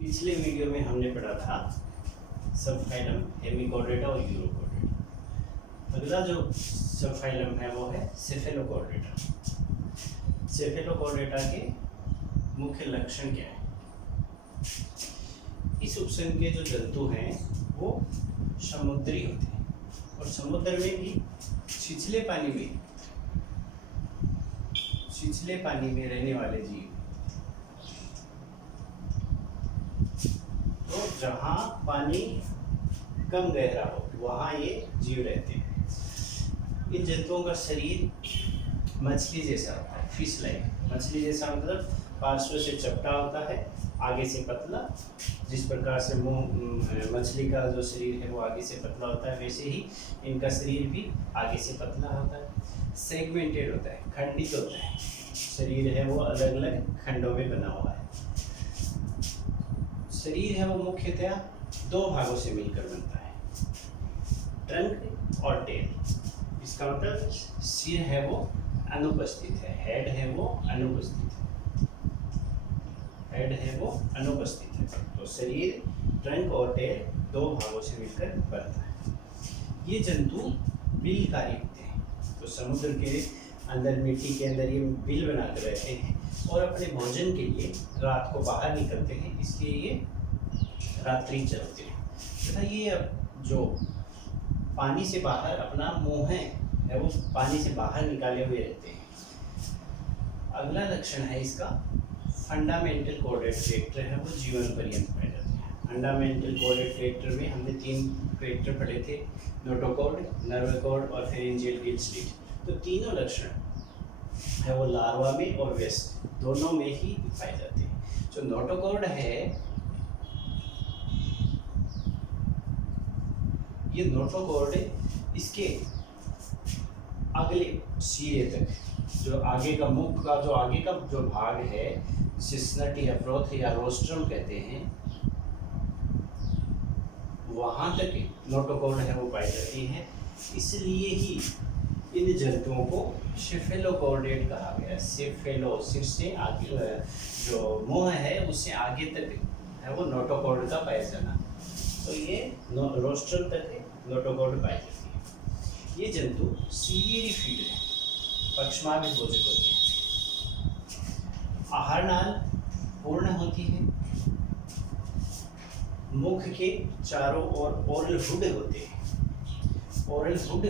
पिछले वीडियो में हमने पढ़ा था सबफाइलम हेमिकॉर्डेटा और यूरोकॉर्डेटा। अगला जो सबफाइलम है वो है सेफेलोकॉर्डेटा। सेफेलोकॉर्डेटा के मुख्य लक्षण क्या है? इस उपसंघ के जो जंतु हैं वो समुद्री होते हैं और समुद्र में भी छिछले पानी में रहने वाले जीव। तो जहाँ पानी कम गहरा हो वहाँ ये जीव रहते हैं। इन जंतुओं का शरीर मछली जैसा होता है, फिश लाइक। मछली जैसा मतलब पार्श्व से चपटा होता है, आगे से पतला। जिस प्रकार से मछली का जो शरीर है वो आगे से पतला होता है, वैसे ही इनका शरीर भी आगे से पतला होता है। सेगमेंटेड होता है, खंडित होता है। शरीर है वो अलग अलग खंडों में बना हुआ है। शरीर है वो मुख्यतया दो भागों से मिलकर बनता है, ट्रंक और टेल। इसका मतलब सिर है वो अनुपस्थित है, हेड है वो अनुपस्थित है। तो शरीर, ट्रंक और टेल दो भागों से मिलकर बनता है। ये जंतु बिलकारी होते हैं। तो समुद्र के अंदर, मिट्टी के अंदर ये बिल बनाकर रहते हैं और अपने भोजन के लिए रात को बाहर निकलते हैं, इसलिए ये रात्रि चलते हैं तथा ये जो पानी से बाहर अपना मुंह है वो पानी से बाहर निकाले हुए रहते हैं। अगला लक्षण है इसका फंडामेंटल कॉर्डेट फैक्टर है वो जीवन पर्यंत पाए जाते हैं। फंडामेंटल कॉर्डेट फैक्टर में हमने 3 फैक्टर पढ़े थे, नोटोकॉर्ड, नर्व कॉर्ड और फेरिंजियल गिल स्लिट। तो तीनों लक्षण है वो लार्वा में और वयस्क दोनों में ही पाए जाते हैं। जो नोटोकॉर्ड है, ये नोटोकॉर्ड इसके अगले सिरे तक, जो आगे का मुख का जो भाग है, जिसे स्नट या फ्रोथ या रोस्ट्रम कहते हैं, वहां तक नोटोकॉर्ड है वो पाई जाती है। इसलिए ही इन जंतुओं को सेफेलोकॉर्डेट कहा गया। सेफेलो सिर से आगे, जो मुंह है उससे आगे तक है वो नोटोकॉर्ड का पाया जाना। तो ये रोस्ट्रम तक नोटोकॉर्ड पाई जाती है। ये जंतु सीलियरी फीड है, पक्षमार्ग भोजक होते हैं। आहार नाल पूर्ण होती है। मुख के चारों ओर ओरल हुड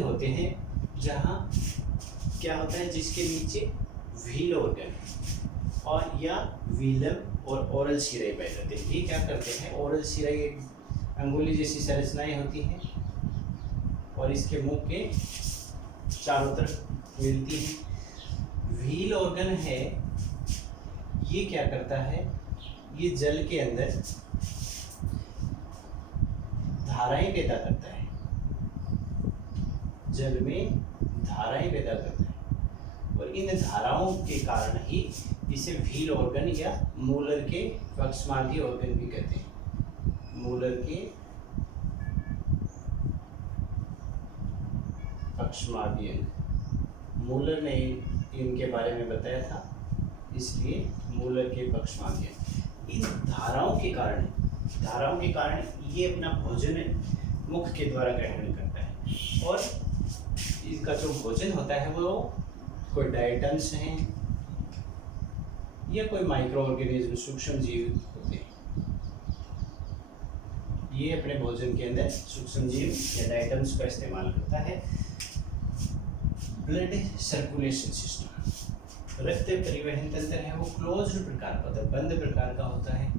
होते हैं। जहाँ क्या होता है, जिसके नीचे व्हील ऑर्गन और या व्हीलम और ओरल शिराएं पाए जाते हैं। ये क्या करते हैं, ओरल शिराएं एक अंगुली जैसी संरचनाएं होती हैं और इसके मुंह के चारों तरफ मिलती हैं। व्हील ऑर्गन है, ये क्या करता है, ये जल के अंदर धाराएं पैदा करता है, जल में धाराएं पैदा करता है और इन धाराओं के कारण ही इसे व्हील ऑर्गन या मूलर के पक्षमार्गी ऑर्गन भी कहते हैं। मूलर के पक्षमार्गी अंग, मूलर ने इनके बारे में बताया था, इसलिए मूलर के पक्षमार्गी अंग। इन धाराओं के कारण ये अपना भोजन मुख के द्वारा ग्रहण करता है और इसका जो भोजन होता है वो कोई डायटम्स हैं या कोई माइक्रो ऑर्गेनिज्म, सूक्ष्म जीव होते हैं। ये अपने भोजन के अंदर सूक्ष्म जीव या डायटम्स का इस्तेमाल करता है। ब्लड सर्कुलेशन सिस्टम, रक्त परिवहन तंत्र है वो क्लोज्ड प्रकार का होता है, बंद प्रकार का होता है।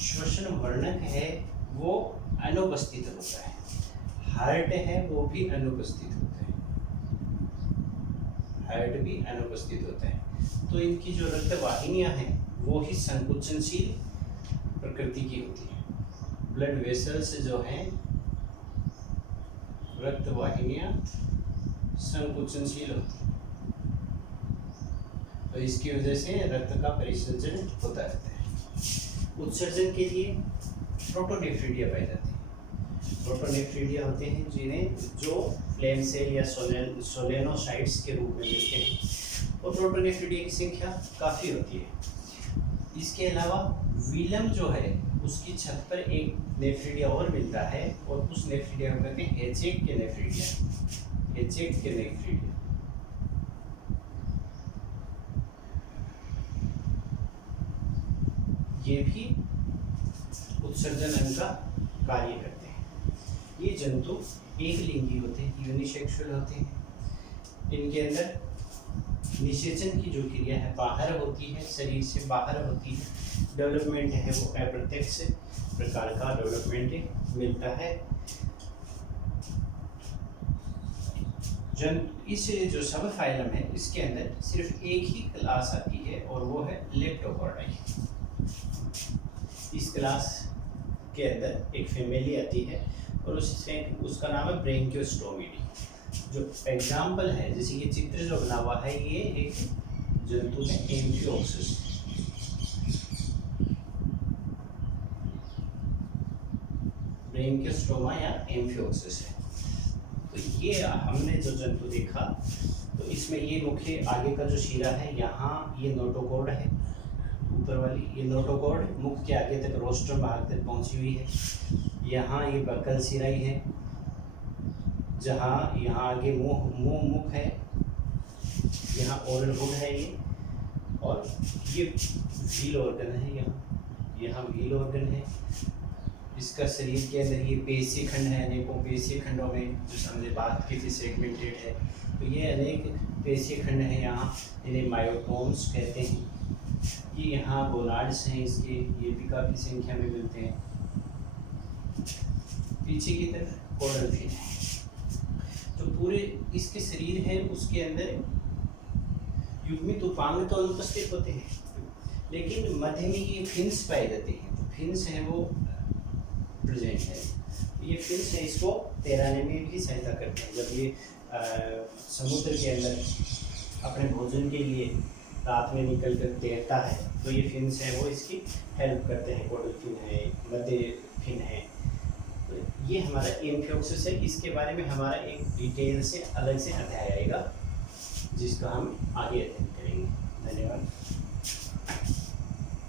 श्वसन वर्णक है वो अनुपस्थित होता है। हार्ट है वो भी अनुपस्थित होता है। तो इनकी जो रक्त वाहिनियां हैं वो ही संकुचनशील प्रकृति की होती है। ब्लड वेसल्स जो हैं, रक्त वाहिनियां संकुचनशील होती है, तो इसकी वजह से रक्त का परिसंचरण होता रहता है। उत्सर्जन के लिए प्रोटोनेफ्रिडिया पाई जाती है। प्रोटोनेफ्रिडिया होते हैं जो फ्लेम सेल या सोलेनोसाइट्स के रूप में मिलते हैं और प्रोटोनेफ्रिडिया की संख्या काफ़ी होती है। इसके अलावा विलम जो है उसकी छत पर एक नेफ्रिडिया और मिलता है और उस नेफ्रिडिया को कहते हैं एचेक के नेफ्रिडिया, एचेक के नेफ्रिडिया। ये भी उत्सर्जन अंग का कार्य करते हैं। ये जंतु एक लिंगी होते हैं, यूनिसेक्सुअल होते हैं। इनके अंदर निषेचन की जो क्रिया है बाहर होती है, शरीर से बाहर होती है। डेवलपमेंट है वो अप्रत्यक्ष प्रकार का डेवलपमेंट मिलता है। इस जो सब फाइलम है इसके अंदर सिर्फ एक ही क्लास आती है और वो है लेप्टोकॉर्डाई। इस क्लास के अंदर एक फैमिली आती है और उसका नाम है ब्रैंकियोस्टोमिडी। जो एग्जाम्पल है, जैसे ये चित्र जो बना हुआ है, ये एक जंतु है एम्फिओक्सिस। ब्रैंकियोस्टोमा या एम्फिओक्सिस है। तो ये हमने जो जंतु देखा, तो इसमें ये मुख्य आगे का जो शिरा है, यहाँ ये नोटोकॉर्ड है, ऊपर वाली ये नोटोकॉर्ड मुख के आगे तक रोस्ट्रम भाग तक पहुंची हुई है। यहाँ ये बक्कल सिराई है, जहाँ यहाँ आगे मुख है, यहाँ ओरल हुड है ये, और ये व्हील ऑर्गन है, यहाँ व्हील ऑर्गन है। इसका शरीर के अंदर ये पेशी खंड है, अनेकों पेशी खंडों में जो हमने बात की थी सेगमेंटेड है। तो ये अनेक पेशी खंड है, यहाँ इन्हें मायोटोम्स कहते हैं। ये यहाँ गोनाड्स हैं इसके, ये भी काफ़ी संख्या में मिलते हैं। पीछे की तरफ कॉर्डल फिन है। जो पूरे इसके शरीर है उसके अंदर युग्मित उपांग तो अनुपस्थित होते हैं, लेकिन मध्य में ये फिन्स पाए जाते हैं। तो फिन्स हैं वो प्रेजेंट है। ये फिन्स है इसको तैराने में भी सहायता करते हैं। जब ये समुद्र के अंदर अपने भोजन के लिए रात में निकल कर तैरता है, तो ये फिन्स हैं वो इसकी हेल्प करते हैं। कॉर्डल फिन है, मध्य फिन है। तो ये हमारा एम्फिओक्सिस है। इसके बारे में हमारा एक डिटेल से अलग से अध्याय आएगा, जिसका हम आगे अध्ययन करेंगे। धन्यवाद।